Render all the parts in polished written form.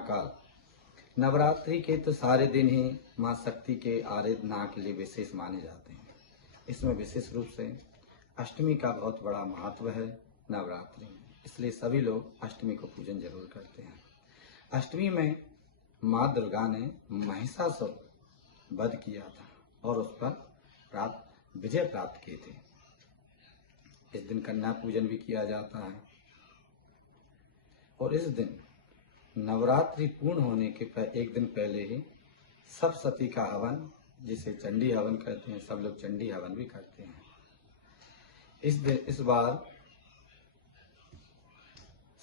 महाकाल। नवरात्रि के तो सारे दिन ही माँ शक्ति के आराधना के लिए विशेष माने जाते हैं। इसमें विशेष रूप से अष्टमी का बहुत बड़ा महत्व है नवरात्रि में, इसलिए सभी लोग अष्टमी को पूजन जरूर करते हैं। अष्टमी में माँ दुर्गा ने महिषासुर वध किया था और उस पर विजय प्राप्त किए थे। इस दिन कन्या पूजन भी किया जाता है और इस दिन नवरात्रि पूर्ण होने के एक दिन पहले ही सप्तशती का हवन, जिसे चंडी हवन कहते हैं, सब लोग चंडी हवन भी करते हैं। इस बार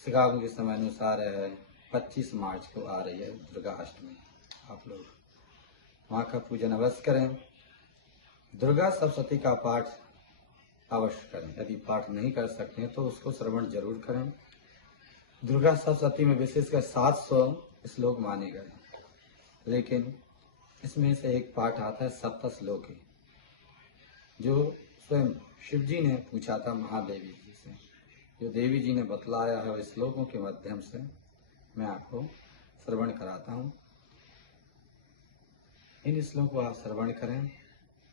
शिकागो के समय अनुसार 25 मार्च को आ रही है दुर्गा अष्टमी। आप लोग माँ का पूजन अवश्य करें। दुर्गा सप्तशती का पाठ अवश्य करें। यदि पाठ नहीं कर सकते हैं तो उसको श्रवण जरूर करें। दुर्गा सप्तशती में विशेषकर 700 श्लोक माने गए, लेकिन इसमें से एक पाठ आता है सप्तश्लोकी, जो स्वयं शिव जी ने पूछा था महादेवी जी से, जो देवी जी ने बतलाया है। और श्लोकों के माध्यम से मैं आपको श्रवण कराता हूँ। इन श्लोकों को आप श्रवण करें।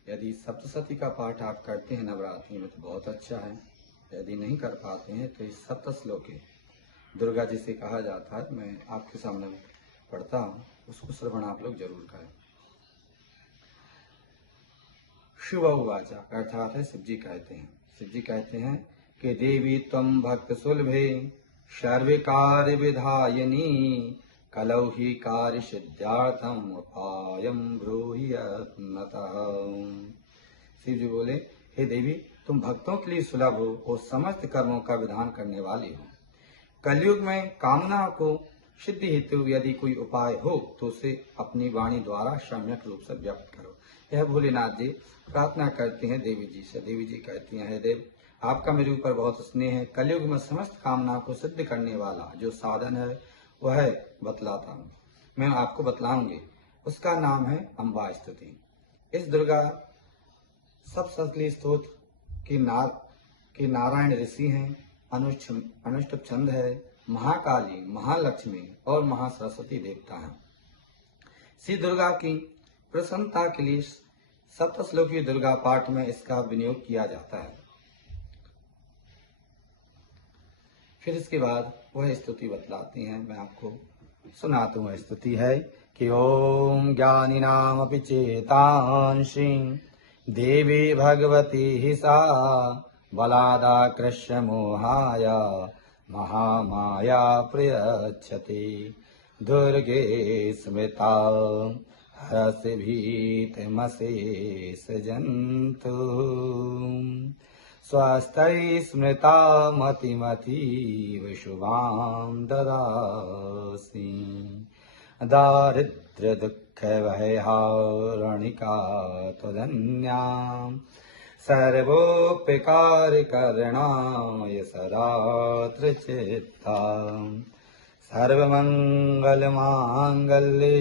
यदि सप्तशती का पाठ आप करते हैं नवरात्रि में तो बहुत अच्छा है। यदि नहीं कर पाते हैं तो इस सप्तश्लोकी दुर्गा जिसे कहा जाता है, मैं आपके सामने पढ़ता हूँ, उसको श्रवण आप लोग जरूर करें। शिव उवाचा अर्थात है शिव जी कहते हैं कि देवी त्वं भक्त सुलभे सर्व कार्य विधायिनी कलौ ही कार्य सिद्धार्थम उपायम ब्रूहि यत्नतः। शिव जी बोले, हे देवी, तुम भक्तों के लिए सुलभ हो और समस्त कर्मों का विधान करने वाली हो। कलयुग में कामना को सिद्धि हेतु यदि कोई उपाय हो तो उसे अपनी वाणी द्वारा सम्यक रूप से व्यक्त करो। यह भोलेनाथ जी प्रार्थना करते हैं देवी जी से। देवी जी कहती हैं, हे देव, आपका मेरे ऊपर बहुत स्नेह है। कलयुग में समस्त कामना को सिद्ध करने वाला जो साधन है वह बतलाता हूँ, मैं आपको बतलाऊंगी। उसका नाम है अम्बा स्तुति। इस दुर्गा सप्तशती स्तोत्र के नारायण ऋषि हैं, अनुष्टुप छंद है, महाकाली, महालक्ष्मी और महासरस्वती देवता हैं। श्री दुर्गा की प्रसन्नता के लिए सप्तश्लोकी दुर्गा पाठ में इसका विनियोग किया जाता है। फिर इसके बाद वह स्तुति बतलाती हैं, मैं आपको सुनाता हूँ। स्तुति है कि ओम ज्ञानिनामपि चेतांसि देवी भगवती ही सा बलादाकृष्य मोहाय महामाया प्रयच्छति दुर्गे स्मृता हरसि भीतिमशेष जन्तु स्वस्तै स्मृता मतिमतीव शुभां ददासि दारिद्र्य दुःख भयहारणिका त्वदन्यां सर्वोपकारकरणाय सदा त्रिचित्ता सर्वमङ्गलमाङ्गल्ये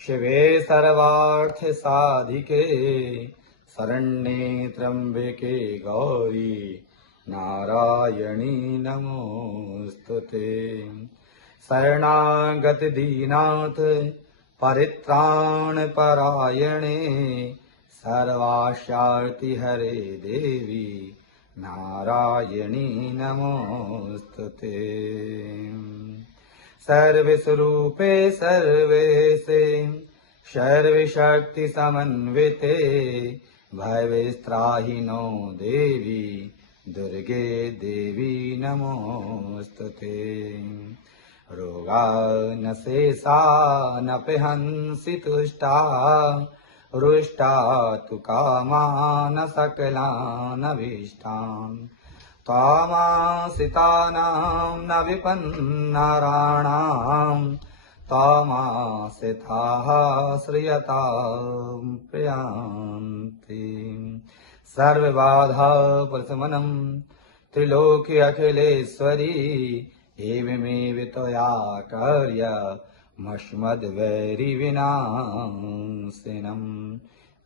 शिवे सर्वार्थसाधिके शरण्ये त्र्यम्बके गौरी नारायणी नमोस्तुते। शरणागत दीनाथ परित्राणपरायणे सर्वाशार्ति हरे देवी नारायणी नमोस्तुते। सर्वस्वरूपे सर्वेशे सर्वशक्ति समन्विते भयविस्त्राहिनो देवी दुर्गे देवी नमोस्तुते। रोगानशेषानपि हंसि तुष्टा रुष्टा तु कामान सकलानभीष्टान् त्वामाश्रितानां न विपन्नराणां त्वामाश्रिताः श्रियतां प्रयान्ति। सर्वबाधा प्रशमनं त्रिलोक्य अखिलेश्वरी एवमेव त्वया कार्यमस्मद्वैरिविनाशिनम्।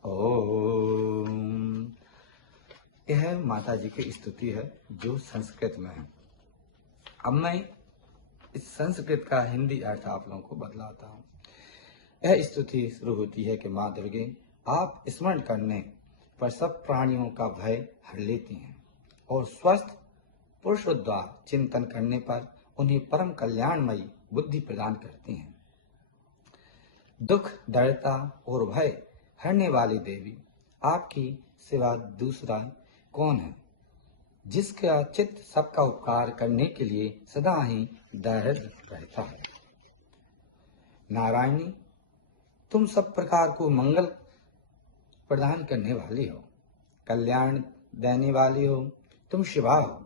ओम। यह माता जी की स्तुति है जो संस्कृत में है। अब मैं इस संस्कृत का हिंदी अर्थ आप लोगों को बतलाता हूँ। यह स्तुति शुरू होती है कि माँ दुर्गे, आप स्मरण करने पर सब प्राणियों का भय हर लेती हैं और स्वस्थ पुरुषोद्वार चिंतन करने पर उन्हें परम कल्याणमयी बुद्धि प्रदान करती हैं। दुख, दृढ़ता और भय हरने वाली देवी, आपकी सिवा दूसरा कौन है जिसका चित्त सबका उपकार करने के लिए सदा ही दृढ़ रहता है। नारायणी, तुम सब प्रकार को मंगल प्रदान करने वाली हो, कल्याण देने वाली हो, तुम शिवा हो,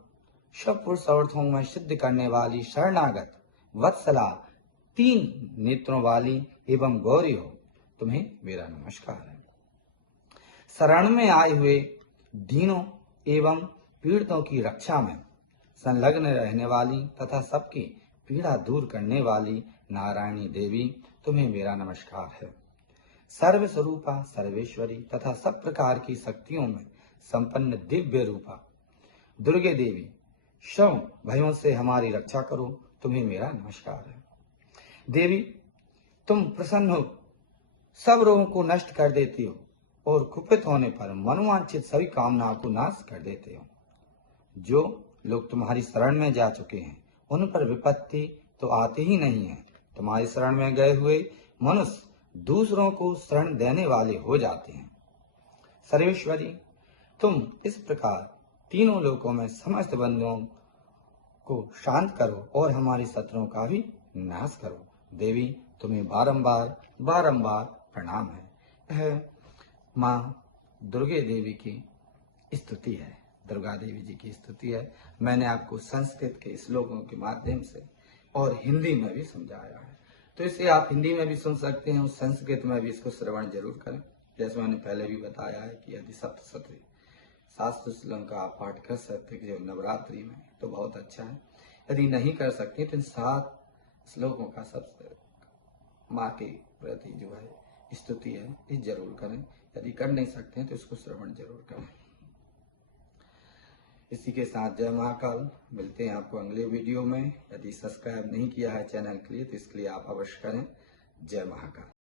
सब पुरुषार्थों में सिद्ध करने वाली शरणागत वत्सला, 3 नेत्रों वाली एवं गौरी हो, तुम्हें मेरा नमस्कार है। शरण में आए हुए दीनों एवं पीड़ितों की रक्षा में संलग्न रहने वाली तथा सबकी पीड़ा दूर करने वाली नारायणी देवी, तुम्हें मेरा नमस्कार है। सर्व स्वरूपा, सर्वेश्वरी तथा सब प्रकार की शक्तियों में संपन्न दिव्य रूपा दुर्गे देवी, शव भयों से हमारी रक्षा करो, तुम्हें मेरा नमस्कार है। देवी, तुम प्रसन्न हो, सब रोगों को नष्ट कर देती हो और कुपित होने पर मनोवांछित सभी कामनाओं को नाश कर देते हो। जो लोग तुम्हारी शरण में जा चुके हैं उन पर विपत्ति तो आती ही नहीं है। तुम्हारी शरण में गए हुए मनुष्य दूसरों को शरण देने वाले हो जाते हैं। सर्वेश्वरी, तुम इस प्रकार तीनों लोकों में समस्त बंधुओं को शांत करो और हमारी शत्रुओं का भी नाश करो। देवी, तुम्हें बारंबार बारंबार प्रणाम है। यह माँ दुर्गे देवी की स्तुति है, दुर्गा देवी जी की स्तुति है। मैंने आपको संस्कृत के श्लोकों के माध्यम से और हिंदी में भी समझाया है, तो इसे आप हिंदी में भी सुन सकते हैं और संस्कृत में भी इसको श्रवण जरूर करें। जैसे मैंने पहले भी बताया है कि यदि सप्तशती शास्त्र श्लोक का आप पाठ कर सकते हैं जो नवरात्रि में, तो बहुत अच्छा है। यदि नहीं कर सकते तो इन 7 श्लोकों का सबसे माँ के प्रति जो है स्तुति है, ये जरूर करें। यदि कर नहीं सकते हैं तो इसको श्रवण जरूर करें। इसी के साथ जय महाकाल। मिलते हैं आपको अगले वीडियो में। यदि सब्सक्राइब नहीं किया है चैनल के लिए तो इसके लिए आप अवश्य करें। जय महाकाल।